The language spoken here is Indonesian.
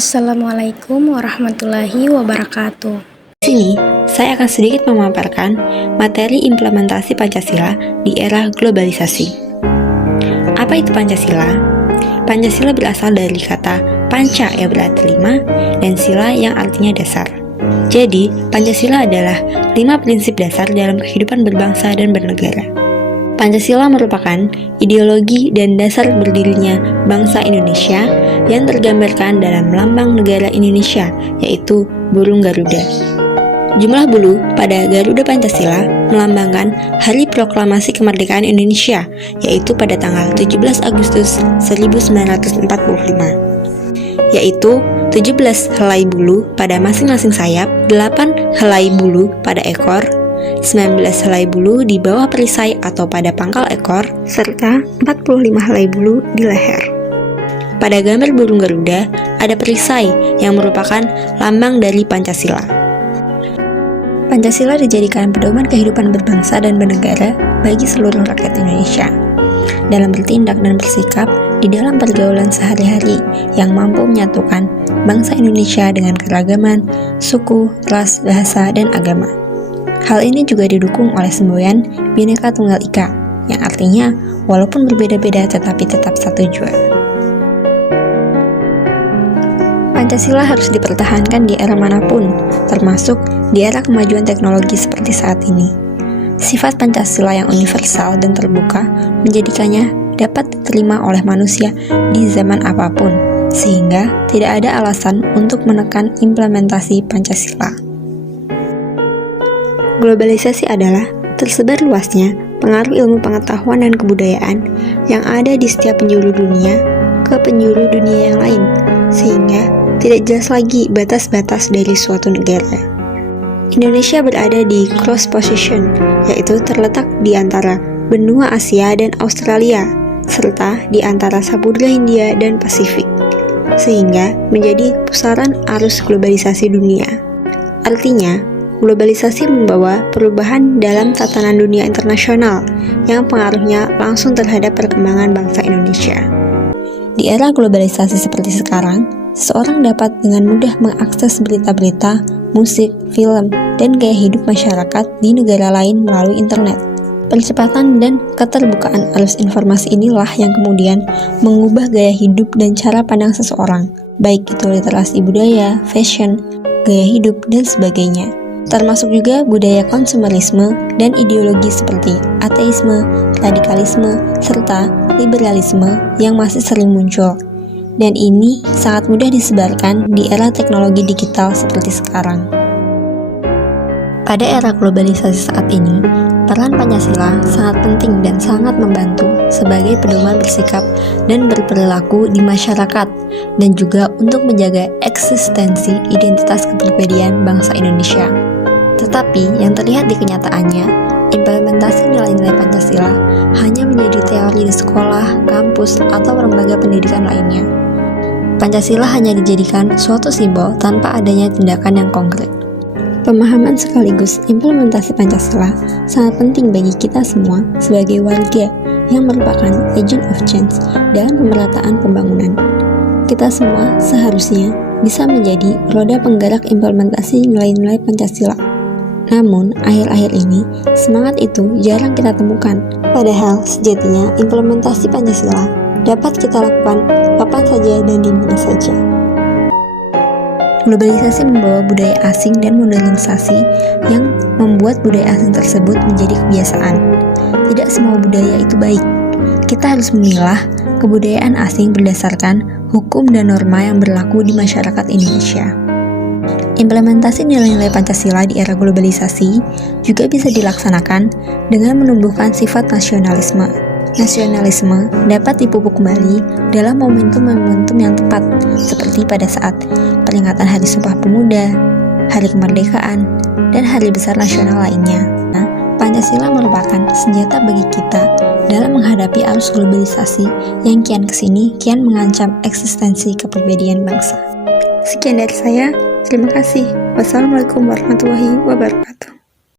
Assalamualaikum warahmatullahi wabarakatuh. Di sini, saya akan sedikit memaparkan materi implementasi Pancasila di era globalisasi. Apa itu Pancasila? Pancasila berasal dari kata panca yang berarti 5 dan sila yang artinya dasar. Jadi, Pancasila adalah 5 prinsip dasar dalam kehidupan berbangsa dan bernegara. Pancasila merupakan ideologi dan dasar berdirinya bangsa Indonesia yang tergambarkan dalam lambang negara Indonesia, yaitu burung Garuda. Jumlah bulu pada Garuda Pancasila melambangkan Hari Proklamasi Kemerdekaan Indonesia, yaitu pada tanggal 17 Agustus 1945, yaitu 17 helai bulu pada masing-masing sayap, 8 helai bulu pada ekor, 19 helai bulu di bawah perisai atau pada pangkal ekor, serta 45 helai bulu di leher. Pada gambar burung Garuda, ada perisai yang merupakan lambang dari Pancasila. Pancasila dijadikan pedoman kehidupan berbangsa dan bernegara bagi seluruh rakyat Indonesia dalam bertindak dan bersikap di dalam pergaulan sehari-hari yang mampu menyatukan bangsa Indonesia dengan keragaman, suku, ras, bahasa, dan agama. Hal ini juga didukung oleh semboyan Bhinneka Tunggal Ika, yang artinya walaupun berbeda-beda tetapi tetap satu jua. Pancasila harus dipertahankan di era manapun, termasuk di era kemajuan teknologi seperti saat ini. Sifat Pancasila yang universal dan terbuka menjadikannya dapat diterima oleh manusia di zaman apapun, sehingga tidak ada alasan untuk menekan implementasi Pancasila. Globalisasi adalah tersebar luasnya pengaruh ilmu pengetahuan dan kebudayaan yang ada di setiap penjuru dunia ke penjuru dunia yang lain, sehingga tidak jelas lagi batas-batas dari suatu negara. Indonesia berada di cross position, yaitu terletak di antara benua Asia dan Australia, serta di antara Samudra Hindia dan Pasifik, sehingga menjadi pusaran arus globalisasi dunia. Artinya, globalisasi membawa perubahan dalam tatanan dunia internasional yang pengaruhnya langsung terhadap perkembangan bangsa Indonesia. Di era globalisasi seperti sekarang, seseorang dapat dengan mudah mengakses berita-berita, musik, film, dan gaya hidup masyarakat di negara lain melalui internet. Percepatan dan keterbukaan arus informasi inilah yang kemudian mengubah gaya hidup dan cara pandang seseorang, baik itu literasi budaya, fashion, gaya hidup, dan sebagainya. Termasuk juga budaya konsumerisme dan ideologi seperti ateisme, radikalisme, serta liberalisme yang masih sering muncul. Dan ini sangat mudah disebarkan di era teknologi digital seperti sekarang. Pada era globalisasi saat ini, peran Pancasila sangat penting dan sangat membantu sebagai pedoman bersikap dan berperilaku di masyarakat, dan juga untuk menjaga eksistensi identitas kepribadian bangsa Indonesia. Tetapi yang terlihat di kenyataannya, implementasi nilai-nilai Pancasila hanya menjadi teori di sekolah, kampus, atau lembaga pendidikan lainnya. Pancasila hanya dijadikan suatu simbol tanpa adanya tindakan yang konkret. Pemahaman sekaligus implementasi Pancasila sangat penting bagi kita semua sebagai warga yang merupakan agent of change dalam pemerataan pembangunan. Kita semua seharusnya bisa menjadi roda penggerak implementasi nilai-nilai Pancasila. Namun, akhir-akhir ini, semangat itu jarang kita temukan. Padahal, sejatinya implementasi Pancasila dapat kita lakukan kapan saja dan di mana saja. Globalisasi membawa budaya asing dan modernisasi yang membuat budaya asing tersebut menjadi kebiasaan. Tidak semua budaya itu baik. Kita harus memilah kebudayaan asing berdasarkan hukum dan norma yang berlaku di masyarakat Indonesia. Implementasi nilai-nilai Pancasila di era globalisasi juga bisa dilaksanakan dengan menumbuhkan sifat nasionalisme. Nasionalisme dapat dipupuk kembali dalam momentum-momentum yang tepat, seperti pada saat peringatan Hari Sumpah Pemuda, Hari Kemerdekaan, dan hari besar nasional lainnya. Pancasila merupakan senjata bagi kita dalam menghadapi arus globalisasi yang kian kesini kian mengancam eksistensi kepribadian bangsa. Sekian dari saya. Terima kasih. Wassalamualaikum warahmatullahi wabarakatuh.